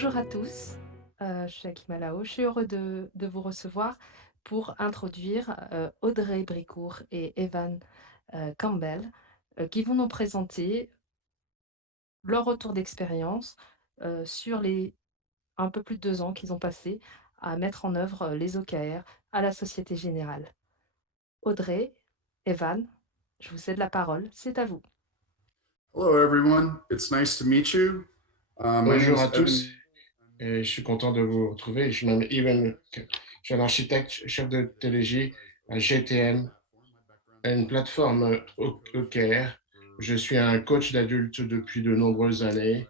Bonjour à tous, je suis Akima Lao. Je suis heureux de vous recevoir pour introduire Audrey Bricourt et Evan Campbell qui vont nous présenter leur retour d'expérience sur les un peu plus de 2 ans qu'ils ont passé à mettre en œuvre les OKR à la Société Générale. Audrey, Evan, je vous cède la parole, c'est à vous. Hello, everyone. It's nice to meet you. My name Bonjour is à tous, Evan. et je suis content de vous retrouver. Je m'appelle Ivan, je suis un architecte, chef de TLJ à GTM, une plateforme OKR. Je suis un coach d'adultes depuis de nombreuses années.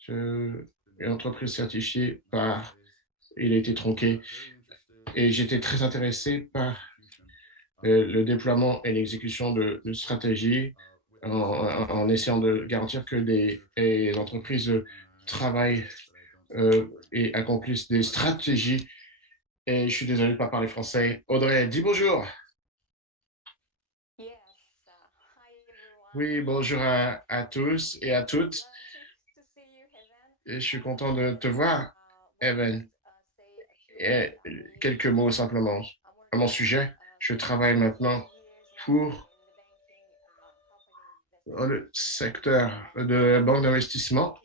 Je, une entreprise certifiée par Il a été tronqué et j'étais très intéressé par le déploiement et l'exécution de stratégies en essayant de garantir que les entreprises travaillent et accomplissent des stratégies. Et je suis désolé de ne pas parler français. Audrey, dis bonjour. Oui, bonjour à tous et à toutes. Et je suis content de te voir, Evan. Et quelques mots simplement à mon sujet. Je travaille maintenant pour le secteur de la banque d'investissement.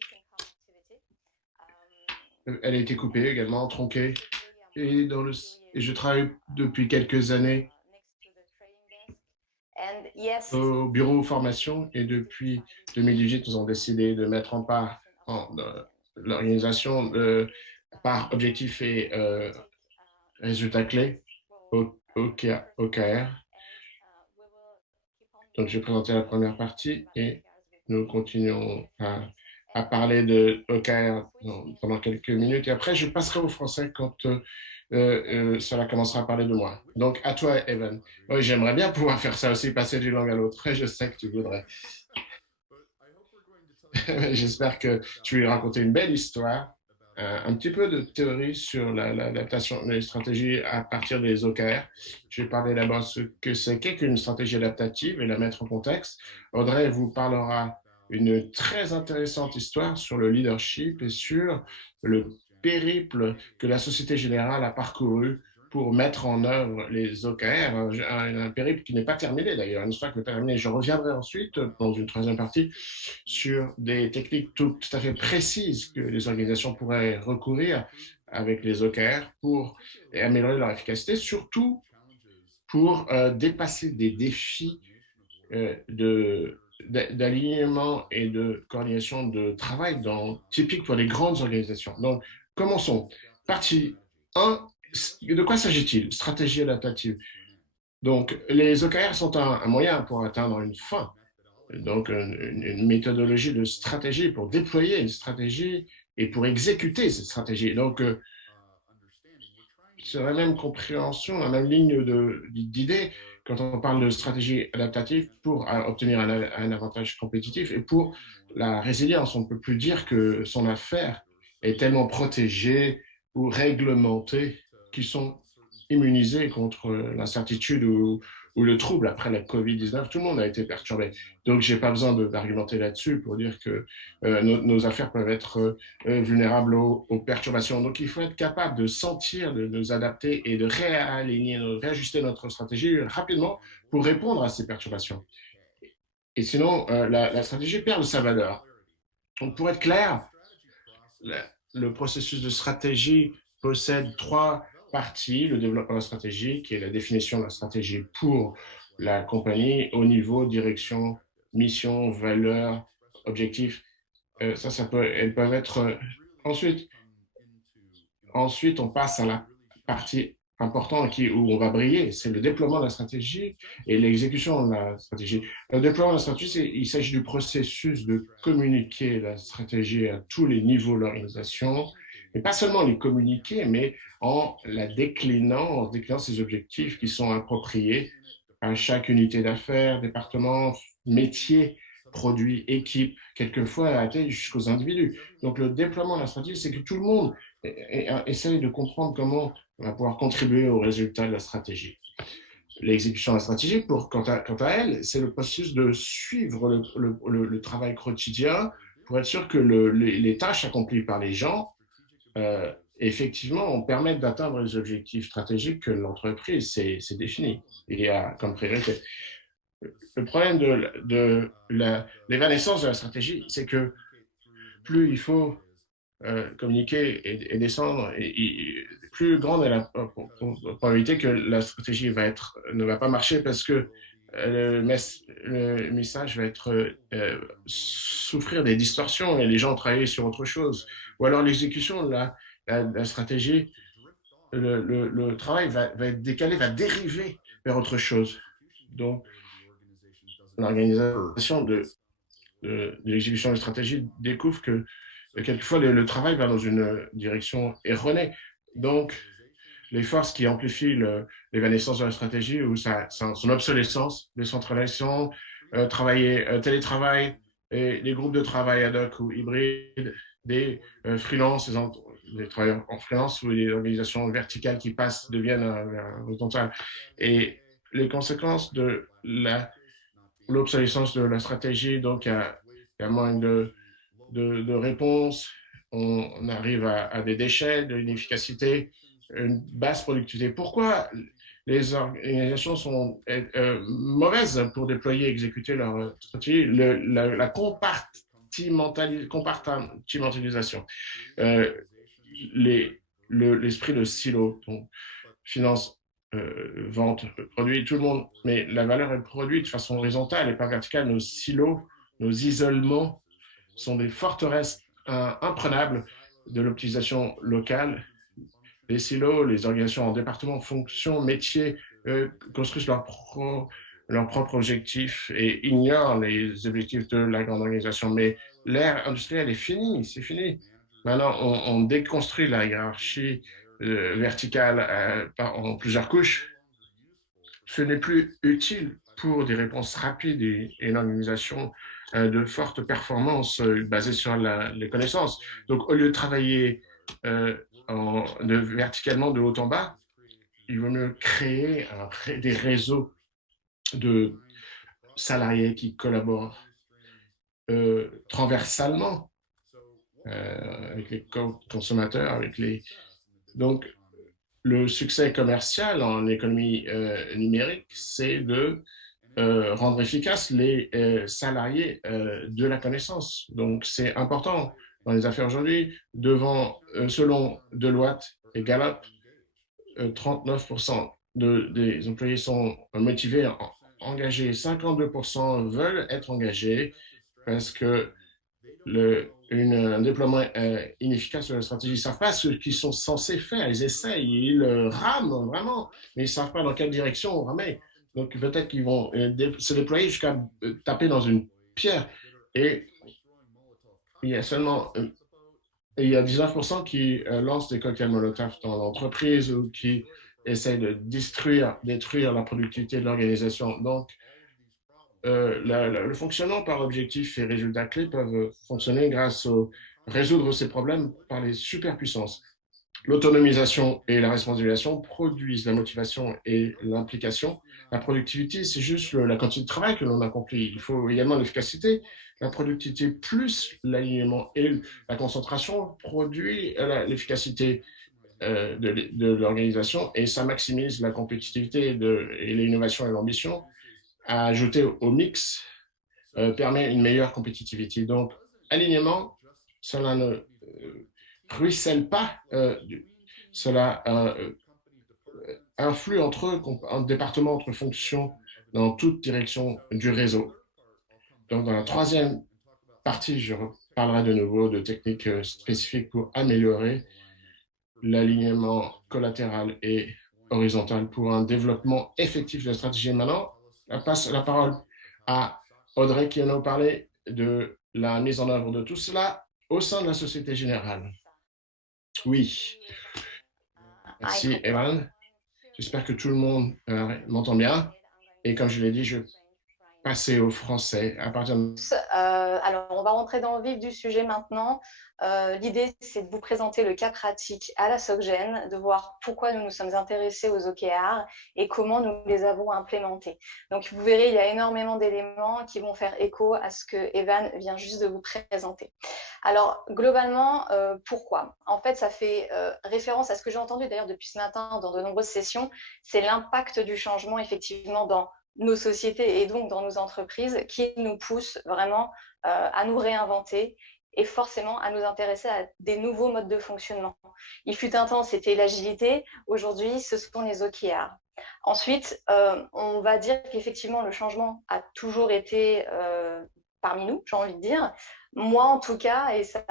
Elle a été coupée également, tronquée. Et je travaille depuis quelques années au bureau formation et depuis 2018, nous avons décidé de mettre en part l'organisation par objectif et résultats clés OKR. Donc, j'ai présenté la première partie et nous continuons à parler de OKR pendant quelques minutes. Et après, je passerai au français quand cela commencera à parler de moi. Donc, à toi, Evan. Oui, j'aimerais bien pouvoir faire ça aussi, passer d'une langue à l'autre. Je sais que tu voudrais. J'espère que tu lui raconter une belle histoire, un petit peu de théorie sur l'adaptation des stratégies à partir des OKR. Je vais parler d'abord de ce que c'est qu'une stratégie adaptative et la mettre en contexte. Audrey vous parlera une très intéressante histoire sur le leadership et sur le périple que la Société Générale a parcouru pour mettre en œuvre les OKR, un périple qui n'est pas terminé d'ailleurs, une histoire qui n'est pas terminée. Je reviendrai ensuite dans une troisième partie sur des techniques tout à fait précises que les organisations pourraient recourir avec les OKR pour améliorer leur efficacité, surtout pour dépasser des défis d'alignement et de coordination de travail typiques pour les grandes organisations. Donc, commençons. Partie 1, de quoi s'agit-il? Stratégie adaptative. Donc, les OKR sont un moyen pour atteindre une fin, donc une méthodologie de stratégie pour déployer une stratégie et pour exécuter cette stratégie. Donc, c'est la même compréhension, la même ligne d'idées quand on parle de stratégie adaptative pour obtenir un avantage compétitif et pour la résilience. On ne peut plus dire que son affaire est tellement protégée ou réglementée qu'ils sont immunisés contre l'incertitude ou le trouble après la COVID-19. Tout le monde a été perturbé. Donc, je n'ai pas besoin d'argumenter là-dessus pour dire que nos affaires peuvent être vulnérables aux perturbations. Donc, il faut être capable de sentir, de nous adapter et de réaligner, de réajuster notre stratégie rapidement pour répondre à ces perturbations. Et sinon, la stratégie perd de sa valeur. Donc, pour être clair, le processus de stratégie possède 3 parties. Le développement de la stratégie, qui est la définition de la stratégie pour la compagnie au niveau direction, mission, valeur, objectif. Elles peuvent être ensuite. Ensuite, on passe à la partie importante où on va briller, c'est le déploiement de la stratégie et l'exécution de la stratégie. Le déploiement de la stratégie, il s'agit du processus de communiquer la stratégie à tous les niveaux de l'organisation, et pas seulement les communiquer, mais en déclinant ses objectifs qui sont appropriés à chaque unité d'affaires, département, métier, produit, équipe, quelquefois jusqu'aux individus. Donc le déploiement de la stratégie, c'est que tout le monde essaye de comprendre comment on va pouvoir contribuer au résultat de la stratégie. L'exécution de la stratégie, quant à elle, c'est le processus de suivre le travail quotidien pour être sûr que les tâches accomplies par les gens effectivement permettent d'atteindre les objectifs stratégiques que l'entreprise s'est défini et a comme priorité. Le problème de l'évanescence de la stratégie, c'est que plus il faut communiquer et descendre, plus grande est la probabilité que la stratégie ne va pas marcher parce que le message va souffrir des distorsions et les gens travaillent sur autre chose. Ou alors l'exécution de la stratégie, le travail va être décalé, va dériver vers autre chose. Donc, l'organisation de l'exécution de stratégie découvre que quelquefois le travail va dans une direction erronée. Donc, les forces qui amplifient l'évanescence de la stratégie ou son obsolescence, décentralisation, télétravail, et les groupes de travail ad hoc ou hybrides, des freelances, des travailleurs en freelance ou des organisations verticales qui deviennent horizontales. Et les conséquences de l'obsolescence de la stratégie, donc il y a moins de réponses, on arrive à des déchets, de l'inefficacité, une basse productivité. Pourquoi les organisations sont mauvaises pour déployer et exécuter leur stratégie? La compartimentalisation, euh, l'esprit de silo, donc finance, vente, produit, tout le monde, mais la valeur est produite de façon horizontale et pas verticale. Nos silos, nos isolements sont des forteresses imprenables de l'optimisation locale. Les silos, les organisations en départements, fonctions, métiers construisent leurs propres objectifs et ignorent les objectifs de la grande organisation. Mais l'ère industrielle est finie, c'est fini. Maintenant, on déconstruit la hiérarchie verticale en plusieurs couches. Ce n'est plus utile pour des réponses rapides et une organisation de forte performance basée sur les connaissances. Donc, au lieu de travailler verticalement de haut en bas, il vaut mieux créer des réseaux de salariés qui collaborent transversalement avec les consommateurs, Donc, le succès commercial en économie numérique, c'est de rendre efficaces les salariés de la connaissance. Donc, c'est important dans les affaires aujourd'hui. Selon Deloitte et Gallup, 39% des employés sont motivés, engagés, 52% veulent être engagés parce que un déploiement inefficace de la stratégie, ils ne savent pas ce qu'ils sont censés faire. Ils essayent, ils rament vraiment, mais ils ne savent pas dans quelle direction ramer. Donc peut-être qu'ils vont se déployer jusqu'à taper dans une pierre. Et il y a seulement il y a 19% qui lancent des cocktails Molotov dans l'entreprise ou qui essayent de détruire la productivité de l'organisation. Donc, le fonctionnement par objectifs et résultats clés peuvent fonctionner grâce à résoudre ces problèmes par les superpuissances. L'autonomisation et la responsabilisation produisent la motivation et l'implication. La productivité, c'est juste la quantité de travail que l'on accomplit. Il faut également l'efficacité. La productivité plus l'alignement et la concentration produit l'efficacité de l'organisation et ça maximise la compétitivité et l'innovation et l'ambition. À ajouter au mix permet une meilleure compétitivité. Donc, alignement, cela ne ruisselle pas, cela influe en département, entre fonctions, dans toute direction du réseau. Donc, dans la troisième partie, je parlerai de nouveau de techniques spécifiques pour améliorer l'alignement collatéral et horizontal pour un développement effectif de la stratégie. Maintenant, je passe la parole à Audrey qui va nous parler de la mise en œuvre de tout cela au sein de la Société Générale. Oui, merci Evan. J'espère que tout le monde m'entend bien. Et comme je l'ai dit, je passer au français à partir de... Alors, on va rentrer dans le vif du sujet maintenant. L'idée, c'est de vous présenter le cas pratique à la SocGen, de voir pourquoi nous nous sommes intéressés aux OKR et comment nous les avons implémentés. Donc, vous verrez, il y a énormément d'éléments qui vont faire écho à ce que Evan vient juste de vous présenter. Alors, globalement, pourquoi? En fait, ça fait référence à ce que j'ai entendu d'ailleurs depuis ce matin dans de nombreuses sessions, c'est l'impact du changement effectivement dans nos sociétés et donc dans nos entreprises qui nous poussent vraiment à nous réinventer et forcément à nous intéresser à des nouveaux modes de fonctionnement. Il fut un temps, c'était l'agilité. Aujourd'hui, ce sont les OKR. Ensuite, on va dire qu'effectivement, le changement a toujours été parmi nous, j'ai envie de dire. Moi, en tout cas, et ça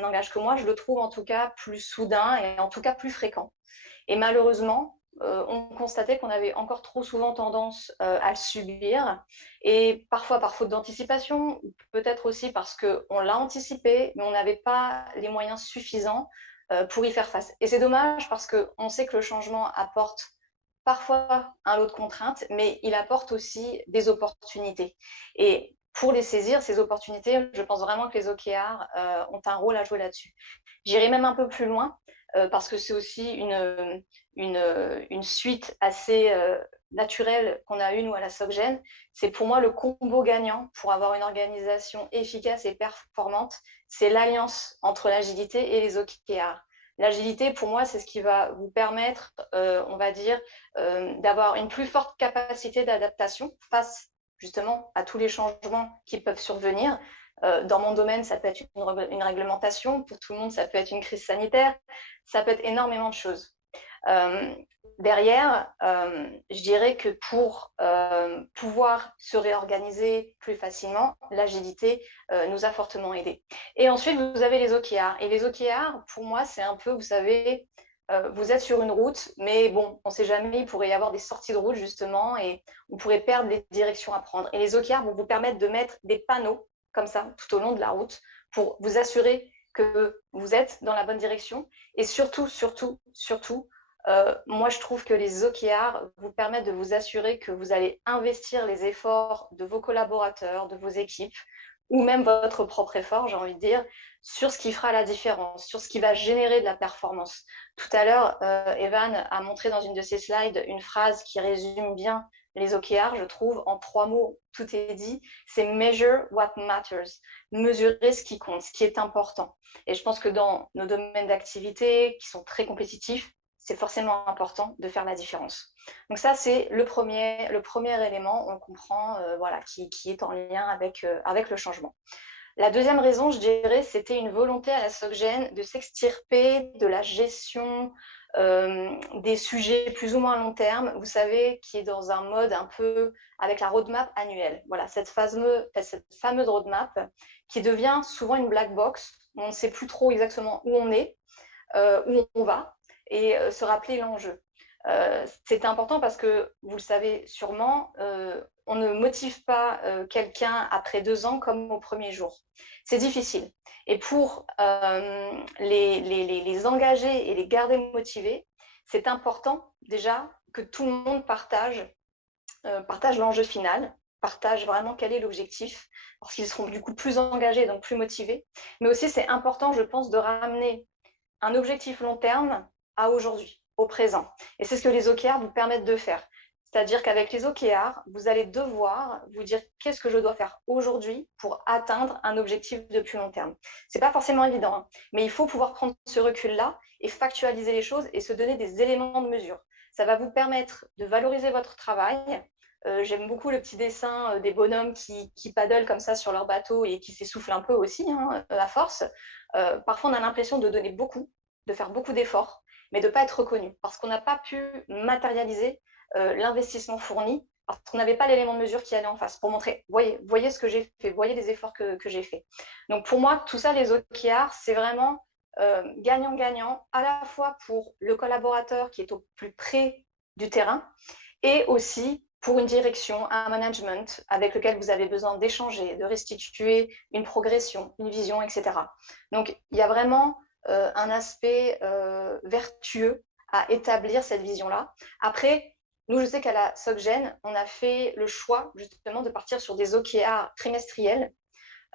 n'engage que moi, je le trouve en tout cas plus soudain et en tout cas plus fréquent. Et malheureusement, on constatait qu'on avait encore trop souvent tendance à le subir, et parfois par faute d'anticipation, peut-être aussi parce qu'on l'a anticipé, mais on n'avait pas les moyens suffisants pour y faire face. Et c'est dommage parce qu'on sait que le changement apporte parfois un lot de contraintes, mais il apporte aussi des opportunités. Et pour les saisir, ces opportunités, je pense vraiment que les OKR ont un rôle à jouer là-dessus. J'irai même un peu plus loin, parce que c'est aussi une suite assez naturelle qu'on a eue, nous, à la SocGen. C'est pour moi le combo gagnant pour avoir une organisation efficace et performante. C'est l'alliance entre l'agilité et les OKR. L'agilité, pour moi, c'est ce qui va vous permettre, on va dire, d'avoir une plus forte capacité d'adaptation face justement à tous les changements qui peuvent survenir. Dans mon domaine, ça peut être une réglementation. Pour tout le monde, ça peut être une crise sanitaire. Ça peut être énormément de choses. Derrière, je dirais que pour pouvoir se réorganiser plus facilement, l'agilité nous a fortement aidés. Et ensuite, vous avez les OKR. Et les OKR, pour moi, c'est un peu, vous savez, vous êtes sur une route, mais bon, on ne sait jamais, il pourrait y avoir des sorties de route justement, et vous pourrez perdre les directions à prendre. Et les OKR vont vous permettre de mettre des panneaux comme ça tout au long de la route pour vous assurer que vous êtes dans la bonne direction. Et surtout, moi, je trouve que les OKR vous permettent de vous assurer que vous allez investir les efforts de vos collaborateurs, de vos équipes, ou même votre propre effort, j'ai envie de dire, sur ce qui fera la différence, sur ce qui va générer de la performance. Tout à l'heure, Evan a montré dans une de ses slides une phrase qui résume bien les OKR, je trouve, en 3 mots, tout est dit, c'est « measure what matters », mesurer ce qui compte, ce qui est important. Et je pense que dans nos domaines d'activité qui sont très compétitifs, c'est forcément important de faire la différence. Donc ça, c'est le premier élément, on comprend, voilà, qui est en lien avec le changement. La deuxième raison, je dirais, c'était une volonté à la SocGen de s'extirper de la gestion des sujets plus ou moins à long terme, vous savez, qui est dans un mode un peu avec la roadmap annuelle. Voilà, cette fameuse roadmap qui devient souvent une black box, où on ne sait plus trop exactement où on est, où on va, et se rappeler l'enjeu. C'est important parce que, vous le savez sûrement, on ne motive pas quelqu'un après 2 ans comme au premier jour. C'est difficile. Et pour les engager et les garder motivés, c'est important déjà que tout le monde partage l'enjeu final, partage vraiment quel est l'objectif, parce qu'ils seront du coup plus engagés, donc plus motivés. Mais aussi, c'est important, je pense, de ramener un objectif long terme à aujourd'hui, au présent. Et c'est ce que les OKR vous permettent de faire. C'est-à-dire qu'avec les OKR, vous allez devoir vous dire qu'est-ce que je dois faire aujourd'hui pour atteindre un objectif de plus long terme. Ce n'est pas forcément évident, hein, mais il faut pouvoir prendre ce recul-là et factualiser les choses et se donner des éléments de mesure. Ça va vous permettre de valoriser votre travail. J'aime beaucoup le petit dessin des bonhommes qui paddlent comme ça sur leur bateau et qui s'essoufflent un peu aussi, hein, à force. Parfois, on a l'impression de donner beaucoup, de faire beaucoup d'efforts, mais de ne pas être reconnu parce qu'on n'a pas pu matérialiser l'investissement fourni parce qu'on n'avait pas l'élément de mesure qui allait en face pour montrer, voyez ce que j'ai fait, voyez les efforts que j'ai fait. Donc pour moi, tout ça, les OKR, c'est vraiment gagnant-gagnant à la fois pour le collaborateur qui est au plus près du terrain et aussi pour une direction, un management avec lequel vous avez besoin d'échanger, de restituer une progression, une vision, etc. Donc il y a vraiment un aspect vertueux à établir cette vision-là. Après, Nous, je sais qu'à la SocGen, on a fait le choix justement de partir sur des OKR trimestriels,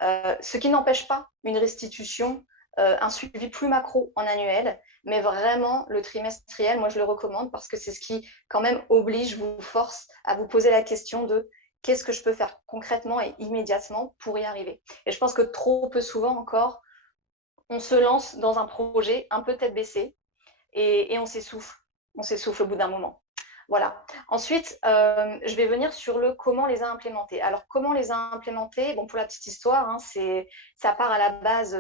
ce qui n'empêche pas une restitution, un suivi plus macro en annuel, mais vraiment le trimestriel, moi je le recommande parce que c'est ce qui quand même oblige, vous force à vous poser la question de qu'est-ce que je peux faire concrètement et immédiatement pour y arriver. Et je pense que trop peu souvent encore, on se lance dans un projet un peu tête baissée et on s'essouffle. On s'essouffle au bout d'un moment. Voilà. Ensuite, je vais venir sur le comment les a implémentés. Alors, comment les a implémentés? Bon, pour la petite histoire, hein, ça part à la base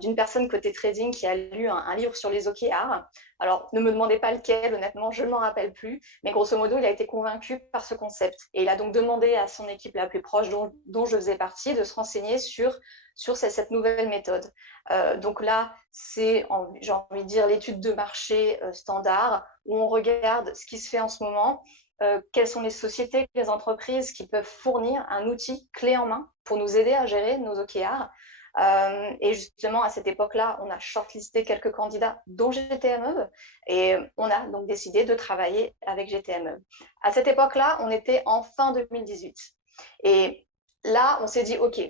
d'une personne côté trading qui a lu un livre sur les OKR. Alors, ne me demandez pas lequel, honnêtement, je ne m'en rappelle plus. Mais grosso modo, il a été convaincu par ce concept. Et il a donc demandé à son équipe la plus proche, dont je faisais partie, de se renseigner sur cette nouvelle méthode. Donc là, c'est, j'ai envie de dire, l'étude de marché standard, où on regarde ce qui se fait en ce moment, quelles sont les sociétés, les entreprises qui peuvent fournir un outil clé en main pour nous aider à gérer nos OKR. Et justement, à cette époque-là, on a shortlisté quelques candidats, dont GTME, et on a donc décidé de travailler avec GTME. À cette époque-là, on était en fin 2018. Et là, on s'est dit, OK,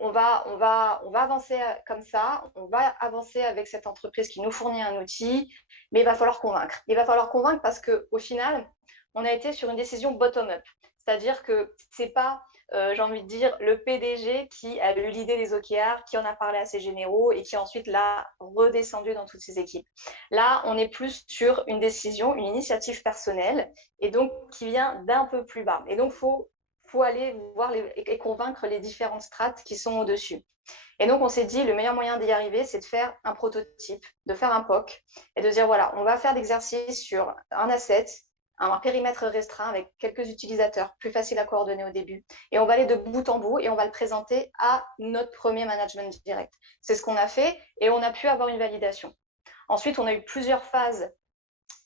on va avancer comme ça, on va avancer avec cette entreprise qui nous fournit un outil, mais il va falloir convaincre. Il va falloir convaincre parce qu'au final, on a été sur une décision bottom-up. C'est-à-dire que ce n'est pas, j'ai envie de dire, le PDG qui a eu l'idée des OKR, qui en a parlé à ses généraux et qui ensuite l'a redescendu dans toutes ses équipes. Là, on est plus sur une décision, une initiative personnelle et donc qui vient d'un peu plus bas. Et donc, il faut aller voir et convaincre les différentes strates qui sont au-dessus. Et donc, on s'est dit, le meilleur moyen d'y arriver, c'est de faire un prototype, de faire un POC et de dire, voilà, on va faire l'exercice sur un asset, un périmètre restreint avec quelques utilisateurs, plus facile à coordonner au début. Et on va aller de bout en bout et on va le présenter à notre premier management direct. C'est ce qu'on a fait et on a pu avoir une validation. Ensuite, on a eu plusieurs phases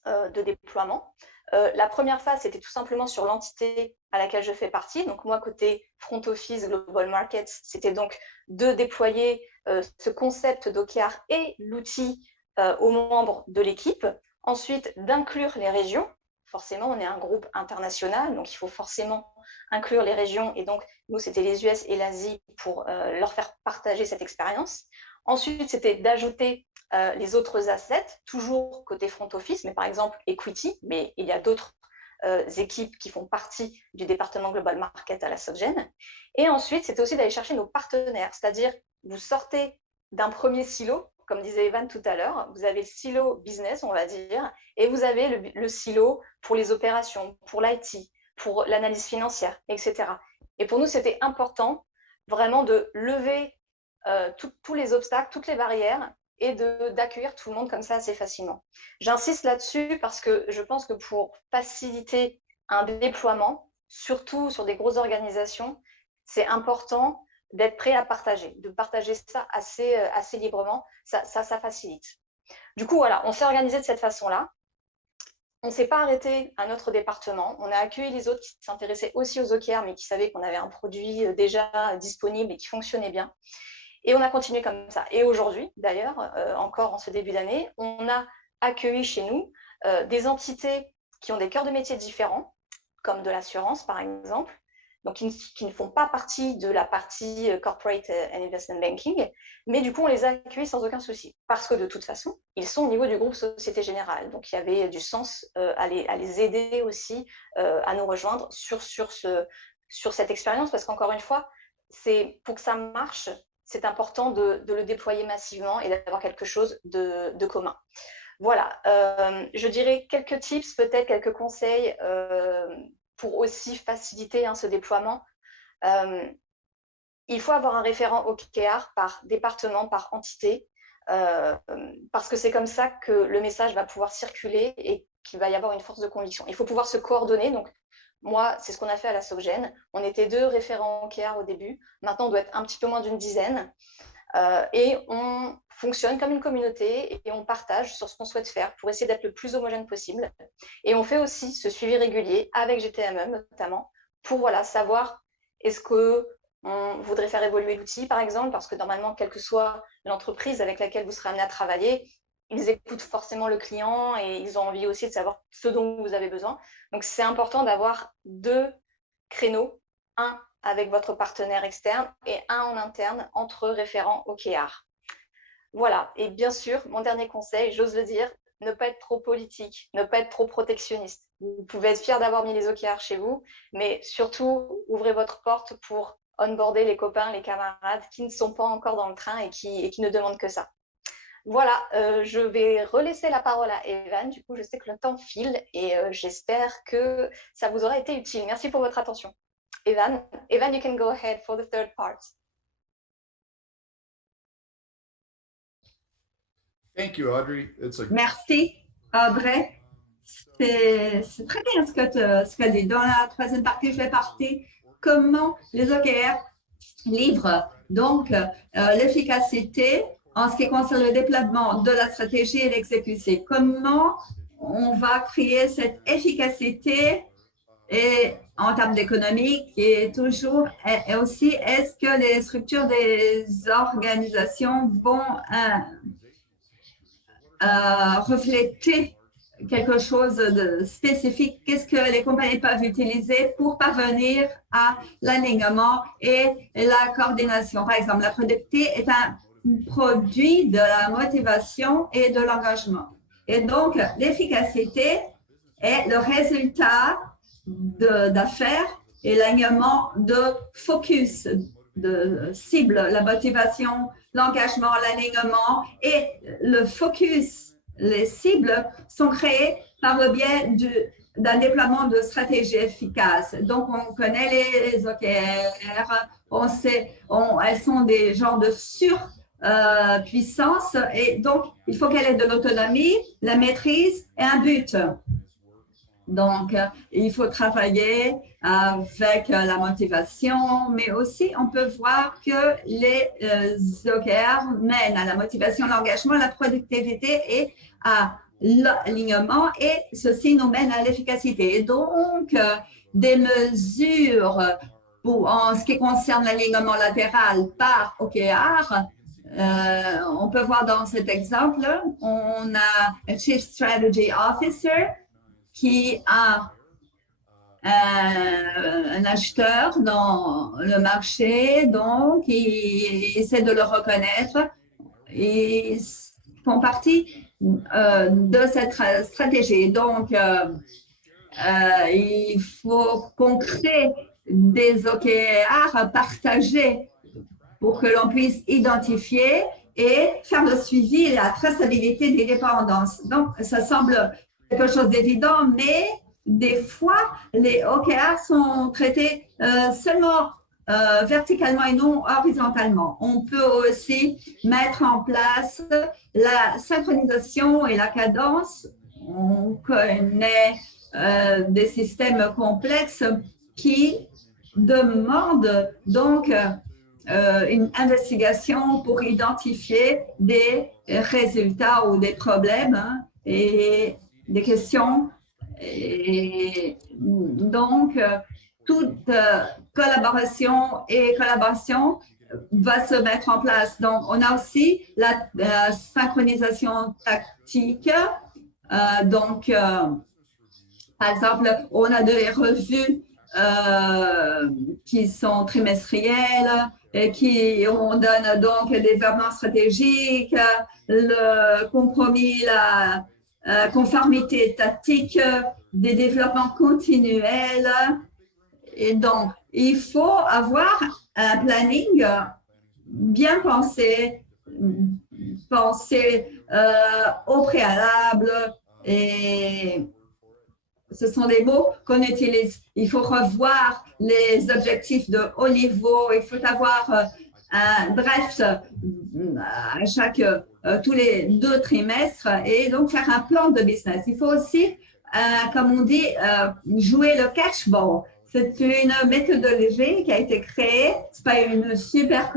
de déploiement. La première phase, c'était tout simplement sur l'entité à laquelle je fais partie. Donc moi, côté front office, global markets, c'était donc de déployer ce concept d'OKR et l'outil aux membres de l'équipe. Ensuite, d'inclure les régions. Forcément, on est un groupe international, donc il faut forcément inclure les régions. Et donc, nous, c'était les US et l'Asie pour leur faire partager cette expérience. Ensuite, c'était d'ajouter les autres assets, toujours côté front office, mais par exemple equity, mais il y a d'autres équipes qui font partie du département Global Market à la SocGen. Et ensuite, c'était aussi d'aller chercher nos partenaires, c'est-à-dire vous sortez d'un premier silo, comme disait Evan tout à l'heure, vous avez le silo business, on va dire, et vous avez le silo pour les opérations, pour l'IT, pour l'analyse financière, etc. Et pour nous, c'était important vraiment de lever tous les obstacles, toutes les barrières et d'accueillir tout le monde comme ça assez facilement. J'insiste là-dessus parce que je pense que pour faciliter un déploiement, surtout sur des grosses organisations, c'est important d'être prêt à partager, de partager ça assez librement, ça facilite. Du coup, voilà, on s'est organisé de cette façon-là. On ne s'est pas arrêté à notre département. On a accueilli les autres qui s'intéressaient aussi aux OKR, mais qui savaient qu'on avait un produit déjà disponible et qui fonctionnait bien. Et on a continué comme ça. Et aujourd'hui, d'ailleurs, encore en ce début d'année, on a accueilli chez nous des entités qui ont des cœurs de métier différents, comme de l'assurance, par exemple, donc qui ne font pas partie de la partie corporate and investment banking, mais du coup, on les a accueillis sans aucun souci, parce que de toute façon, ils sont au niveau du groupe Société Générale. Donc, il y avait du sens à les aider aussi à nous rejoindre sur cette expérience, parce qu'encore une fois, pour que ça marche, c'est important de le déployer massivement et d'avoir quelque chose de commun. Voilà, je dirais quelques tips, peut-être quelques conseils pour aussi faciliter ce déploiement. Il faut avoir un référent OKR par département, par entité, parce que c'est comme ça que le message va pouvoir circuler et qu'il va y avoir une force de conviction. Il faut pouvoir se coordonner. Donc, moi, c'est ce qu'on a fait à la SocGen. On était 2 référents OKR au début. Maintenant, on doit être un petit peu moins d'une dizaine. Et on fonctionne comme une communauté et on partage sur ce qu'on souhaite faire pour essayer d'être le plus homogène possible. Et on fait aussi ce suivi régulier avec GTME notamment pour savoir est-ce qu'on voudrait faire évoluer l'outil par exemple, parce que normalement, quelle que soit l'entreprise avec laquelle vous serez amené à travailler, ils écoutent forcément le client et ils ont envie aussi de savoir ce dont vous avez besoin. Donc, c'est important d'avoir 2 créneaux, un avec votre partenaire externe et un en interne entre référents OKR. Voilà. Et bien sûr, mon dernier conseil, j'ose le dire, ne pas être trop politique, ne pas être trop protectionniste. Vous pouvez être fier d'avoir mis les OKR chez vous, mais surtout, ouvrez votre porte pour onboarder les copains, les camarades qui ne sont pas encore dans le train et qui ne demandent que ça. Voilà, je vais relaisser la parole à Evan. Du coup, je sais que le temps file et j'espère que ça vous aura été utile. Merci pour votre attention. Evan, you can go ahead for the third part. Thank you, Audrey. Merci, Audrey. C'est très bien ce que tu as dit. Dans la troisième partie, je vais parler comment les OKR livrent donc l'efficacité en ce qui concerne le déploiement de la stratégie et l'exécution. Comment on va créer cette efficacité et en termes d'économie qui est toujours, et aussi est-ce que les structures des organisations vont refléter quelque chose de spécifique, qu'est-ce que les compagnies peuvent utiliser pour parvenir à l'alignement et la coordination. Par exemple, la productivité est un produit de la motivation et de l'engagement. Et donc, l'efficacité est le résultat d'affaires et l'alignement de focus, de cible, la motivation, l'engagement, l'alignement et le focus. Les cibles sont créées par le biais d'un déploiement de stratégies efficaces. Donc, on connaît les OKR, on sait, elles sont des genres de surpuissance et donc, il faut qu'elle ait de l'autonomie, la maîtrise et un but. Donc, il faut travailler avec la motivation, mais aussi on peut voir que les OKR mènent à la motivation, l'engagement, la productivité et à l'alignement et ceci nous mène à l'efficacité. Et donc, des mesures en ce qui concerne l'alignement latéral par OKR, on peut voir dans cet exemple, on a un Chief Strategy Officer qui a un acheteur dans le marché, donc ils essaient de le reconnaître. Ils font partie de cette stratégie. Donc, il faut qu'on crée des OKR partagés pour que l'on puisse identifier et faire le suivi et la traçabilité des dépendances. Donc, ça semble quelque chose d'évident, mais des fois, les OKR sont traités seulement verticalement et non horizontalement. On peut aussi mettre en place la synchronisation et la cadence. On connaît des systèmes complexes qui demandent donc une investigation pour identifier des résultats ou des problèmes et des questions. Et donc, toute collaboration va se mettre en place. Donc, on a aussi la synchronisation tactique. Donc, par exemple, on a des revues qui sont trimestrielles et on donne donc des développements stratégiques, le compromis, la conformité tactique, des développements continuels. Et donc, il faut avoir un planning bien pensé au préalable et ce sont des mots qu'on utilise. Il faut revoir les objectifs de haut niveau. Il faut avoir un draft tous les 2 trimestres et donc faire un plan de business. Il faut aussi, comme on dit, jouer le catch-ball. C'est une méthodologie qui a été créée. Ce n'est pas une super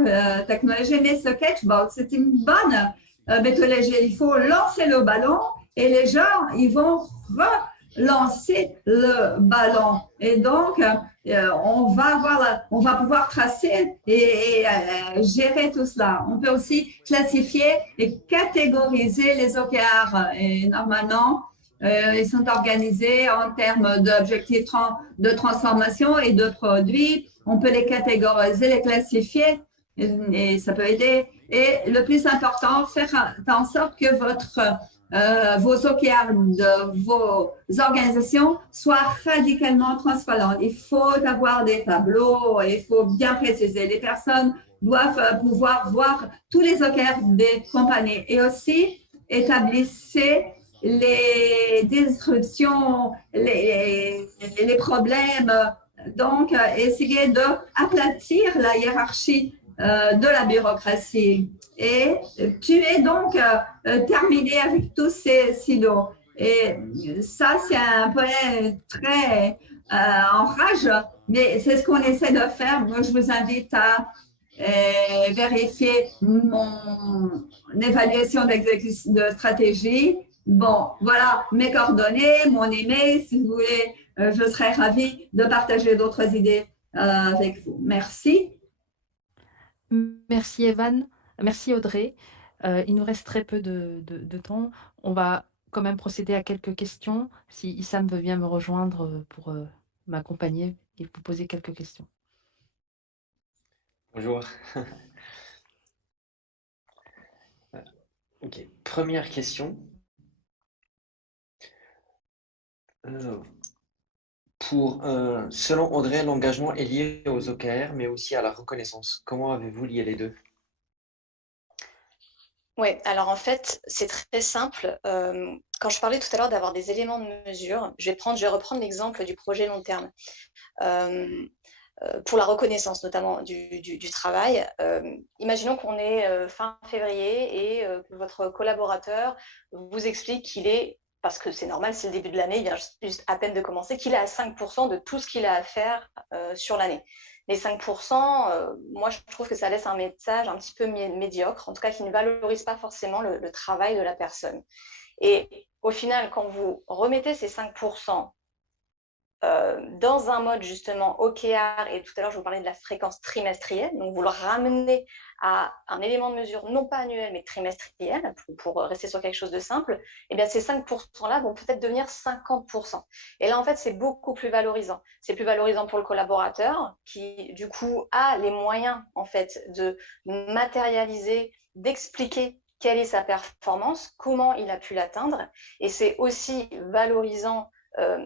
technologie, mais ce catch-ball, c'est une bonne méthodologie. Il faut lancer le ballon et les gens, ils vont lancer le ballon. Et donc, on va pouvoir tracer et gérer tout cela. On peut aussi classifier et catégoriser les OKR. Et normalement, ils sont organisés en termes d'objectifs de transformation et de produits. On peut les catégoriser, les classifier et ça peut aider. Et le plus important, faire en sorte que vos OKR de vos organisations soient radicalement transparentes. Il faut avoir des tableaux, il faut bien préciser. Les personnes doivent pouvoir voir tous les OKR des compagnies et aussi établissez les disruptions, les problèmes. Donc, essayer d'aplatir la hiérarchie de la bureaucratie. Et tu es donc terminé avec tous ces silos. Et ça, c'est un point très enrage, mais c'est ce qu'on essaie de faire. Moi, je vous invite à vérifier mon évaluation de stratégie. Bon, voilà mes coordonnées, mon email. Si vous voulez, je serais ravie de partager d'autres idées avec vous. Merci. Merci Evan, merci Audrey. Il nous reste très peu de temps. On va quand même procéder à quelques questions. Si Issam veut bien me rejoindre pour m'accompagner et vous poser quelques questions. Bonjour. Ok, première question. Selon Audrey, l'engagement est lié aux OKR, mais aussi à la reconnaissance. Comment avez-vous lié les deux? Oui, alors en fait, c'est très simple. Quand je parlais tout à l'heure d'avoir des éléments de mesure, je vais reprendre l'exemple du projet long terme. Pour la reconnaissance notamment du travail, imaginons qu'on est fin février et que votre collaborateur vous explique qu'il est, parce que c'est normal, c'est le début de l'année, il vient juste à peine de commencer, qu'il est à 5% de tout ce qu'il a à faire sur l'année. Les 5%, moi, je trouve que ça laisse un message un petit peu médiocre, en tout cas qui ne valorise pas forcément le travail de la personne. Et au final, quand vous remettez ces 5% dans un mode justement OKR, et tout à l'heure je vous parlais de la fréquence trimestrielle, donc vous le ramenez à un élément de mesure non pas annuel mais trimestriel pour rester sur quelque chose de simple, et bien ces 5% là vont peut-être devenir 50%. Et là en fait c'est beaucoup plus valorisant. C'est plus valorisant pour le collaborateur qui du coup a les moyens en fait de matérialiser, d'expliquer quelle est sa performance, comment il a pu l'atteindre, et c'est aussi valorisant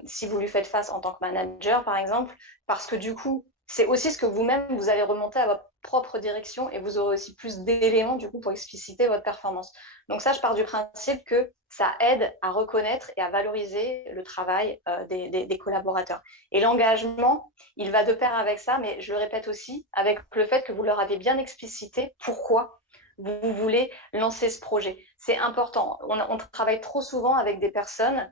si vous lui faites face en tant que manager, par exemple, parce que du coup, c'est aussi ce que vous-même, vous allez remonter à votre propre direction et vous aurez aussi plus d'éléments, du coup, pour expliciter votre performance. Donc ça, je pars du principe que ça aide à reconnaître et à valoriser le travail des collaborateurs. Et l'engagement, il va de pair avec ça, mais je le répète aussi, avec le fait que vous leur avez bien explicité pourquoi vous voulez lancer ce projet. C'est important. On travaille trop souvent avec des personnes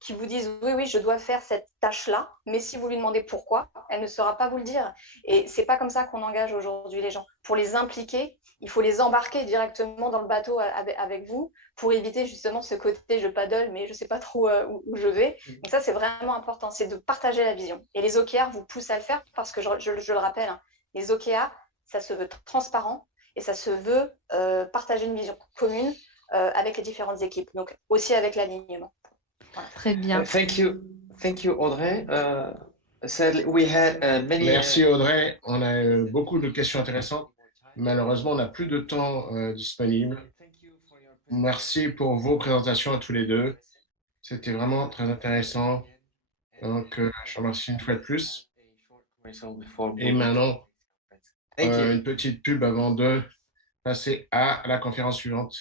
qui vous disent oui, je dois faire cette tâche-là, mais si vous lui demandez pourquoi, elle ne saura pas vous le dire. Et c'est pas comme ça qu'on engage aujourd'hui les gens. Pour les impliquer, il faut les embarquer directement dans le bateau avec vous pour éviter justement ce côté je paddle, mais je sais pas trop où je vais. Donc ça, c'est vraiment important, c'est de partager la vision. Et les OKR vous poussent à le faire parce que je le rappelle, hein, les OKR, ça se veut transparent et ça se veut partager une vision commune avec les différentes équipes, donc aussi avec l'alignement. Très bien. Thank you, Audrey. We had many. Merci Audrey. On a beaucoup de questions intéressantes. Malheureusement, on n'a plus de temps disponible. Merci pour vos présentations à tous les deux. C'était vraiment très intéressant. Donc, je vous remercie une fois de plus. Et maintenant, une petite pub avant de passer à la conférence suivante.